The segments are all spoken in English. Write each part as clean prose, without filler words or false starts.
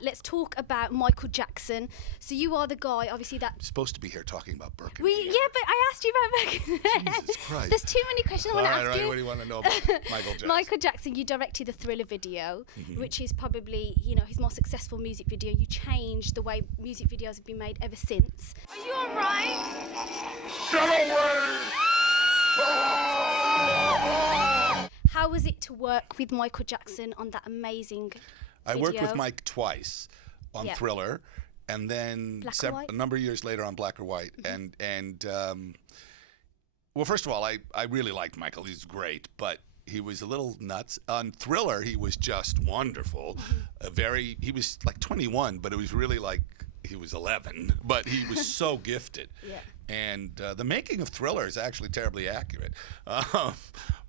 Let's talk about Michael Jackson. So you are the guy, obviously, that... I'm supposed to be here talking about Burke. Yeah, but I asked you about Burke. Jesus Christ. There's too many questions I want to ask right, you. what do you want to know about Michael Jackson? Michael Jackson, you directed the Thriller video, which is probably, his most successful music video. You changed the way music videos have been made ever since. Are you all right? Get away! How was it to work with Michael Jackson on that amazing I video? worked with Mike twice on Thriller, and then a number of years later on Black or White. Well, first of all, I really liked Michael. He's great, but he was a little nuts. On Thriller, he was just wonderful. He was like 21, but it was really like he was 11. But he was so gifted. Yeah. And the making of Thriller is actually terribly accurate.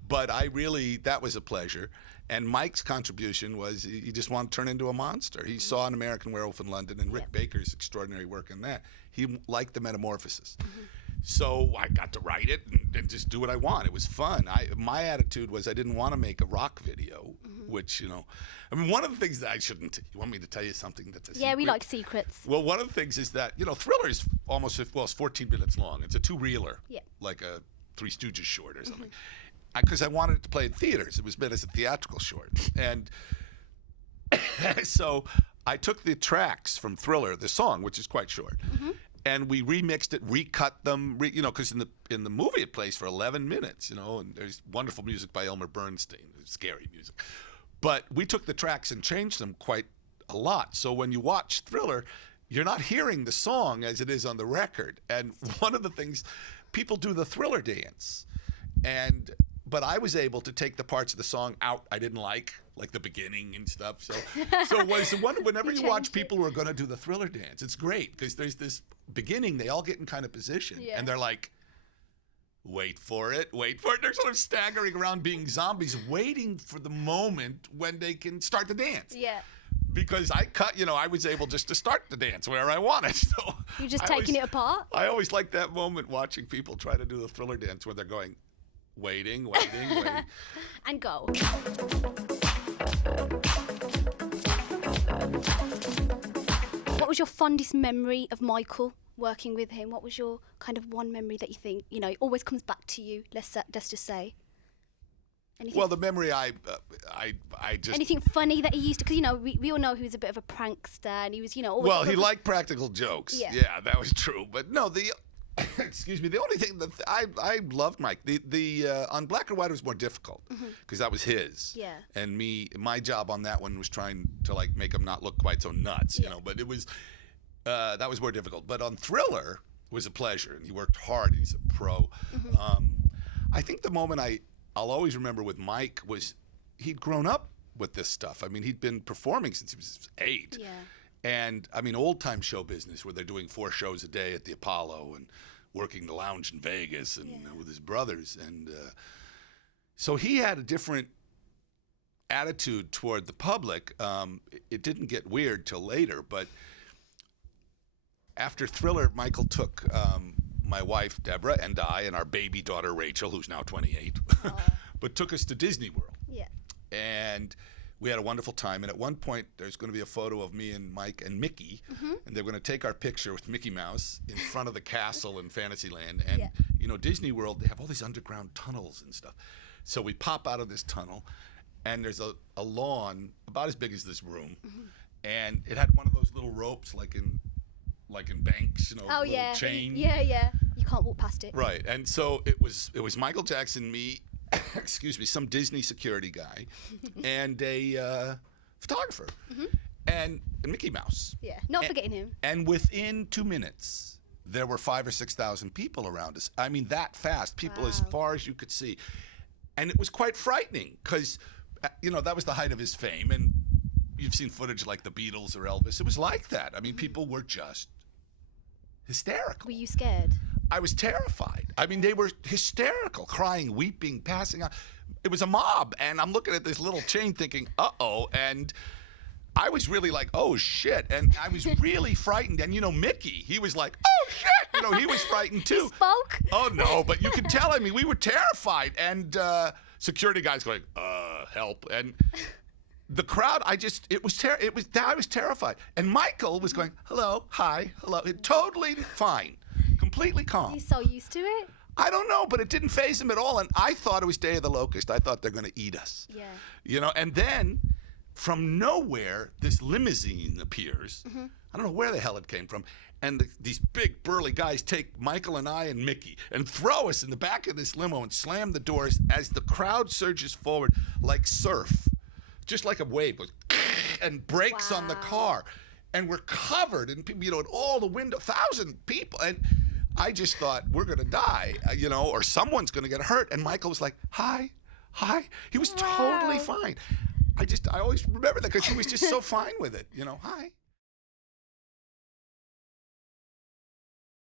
But that was a pleasure. And Mike's contribution was he just wanted to turn into a monster. He saw An American Werewolf in London and Rick Baker's extraordinary work in that. He liked the metamorphosis. So I got to write it and just do what I want. It was fun. My attitude was I didn't want to make a rock video, which, one of the things that I shouldn't... You want me to tell you something that's a secret? Yeah, we like secrets. Well, one of the things is that, Thriller is it's 14 minutes long. It's a two-reeler, like a Three Stooges short or something. Because I wanted it to play in theaters. It was meant as a theatrical short. And so I took the tracks from Thriller, the song, which is quite short, and we remixed it, recut them, because in the movie it plays for 11 minutes, and there's wonderful music by Elmer Bernstein, scary music. But we took the tracks and changed them quite a lot. So when you watch Thriller, you're not hearing the song as it is on the record. And one of the things, people do the Thriller dance. But I was able to take the parts of the song out I didn't like the beginning and stuff. So whenever you watch people who are going to do the Thriller dance, it's great because there's this beginning, they all get in kind of position, and they're like, wait for it. They're sort of staggering around being zombies, waiting for the moment when they can start the dance. Yeah. Because I was able just to start the dance where I wanted. So You're just taking it apart? I always like that moment watching people try to do the Thriller dance where they're going, waiting. And go. What was your fondest memory of Michael working with him? What was your kind of one memory that you think, always comes back to you, let's just say? Anything? Well, the memory I just... Anything funny that he used to... Because, we all know he was a bit of a prankster and he was, always... Well, he liked practical jokes. Yeah, that was true. But no, excuse me. The only thing that I loved Mike. On Black or White it was more difficult because that was his. Yeah. And my job on that one was trying to make him not look quite so nuts, But it was that was more difficult. But on Thriller it was a pleasure, and he worked hard. And he's a pro. I think the moment I'll always remember with Mike was he'd grown up with this stuff. I mean, he'd been performing since he was 8. Yeah. And old time show business where they're doing 4 shows a day at the Apollo and working the lounge in Vegas and with his brothers. And so he had a different attitude toward the public. It didn't get weird till later, but after Thriller, Michael took my wife, Deborah, and I, and our baby daughter, Rachel, who's now 28, but took us to Disney World. Yeah. And we had a wonderful time, and at one point, there's going to be a photo of me and Mike and Mickey, and they're going to take our picture with Mickey Mouse in front of the castle in Fantasyland. And, Disney World, they have all these underground tunnels and stuff. So we pop out of this tunnel, and there's a lawn about as big as this room, and it had one of those little ropes like in banks, little chain. Yeah. You can't walk past it. Right, and so it was Michael Jackson, me, excuse me, some Disney security guy, and a photographer, and Mickey Mouse. Yeah, not forgetting him. And within 2 minutes, there were 5,000 or 6,000 people around us. I mean, that fast, people as far as you could see. And it was quite frightening because, that was the height of his fame. And you've seen footage like the Beatles or Elvis. It was like that. I mean, people were just hysterical. Were you scared? I was terrified. I mean, they were hysterical, crying, weeping, passing out. It was a mob, and I'm looking at this little chain thinking, uh-oh, and I was really like, oh, shit, and I was really frightened. And, Mickey, he was like, oh, shit, he was frightened, too. He spoke? Oh, no, but you could tell, we were terrified, and security guys going, help, and the crowd, I was terrified. And Michael was going, hello, hi, hello. Totally fine. Completely calm. He's so used to it. I don't know, but it didn't faze him at all. And I thought it was Day of the Locust. I thought they're going to eat us. Yeah. You know, and then from nowhere, this limousine appears. I don't know where the hell it came from. And these big, burly guys take Michael and I and Mickey and throw us in the back of this limo and slam the doors as the crowd surges forward like surf. Just like a wave goes and breaks on the car. And we're covered in people, you know, in all the windows, 1,000 people. And I just thought, we're going to die, you know, or someone's going to get hurt. And Michael was like, hi. He was totally fine. I always remember that because he was just so fine with it, you know, hi.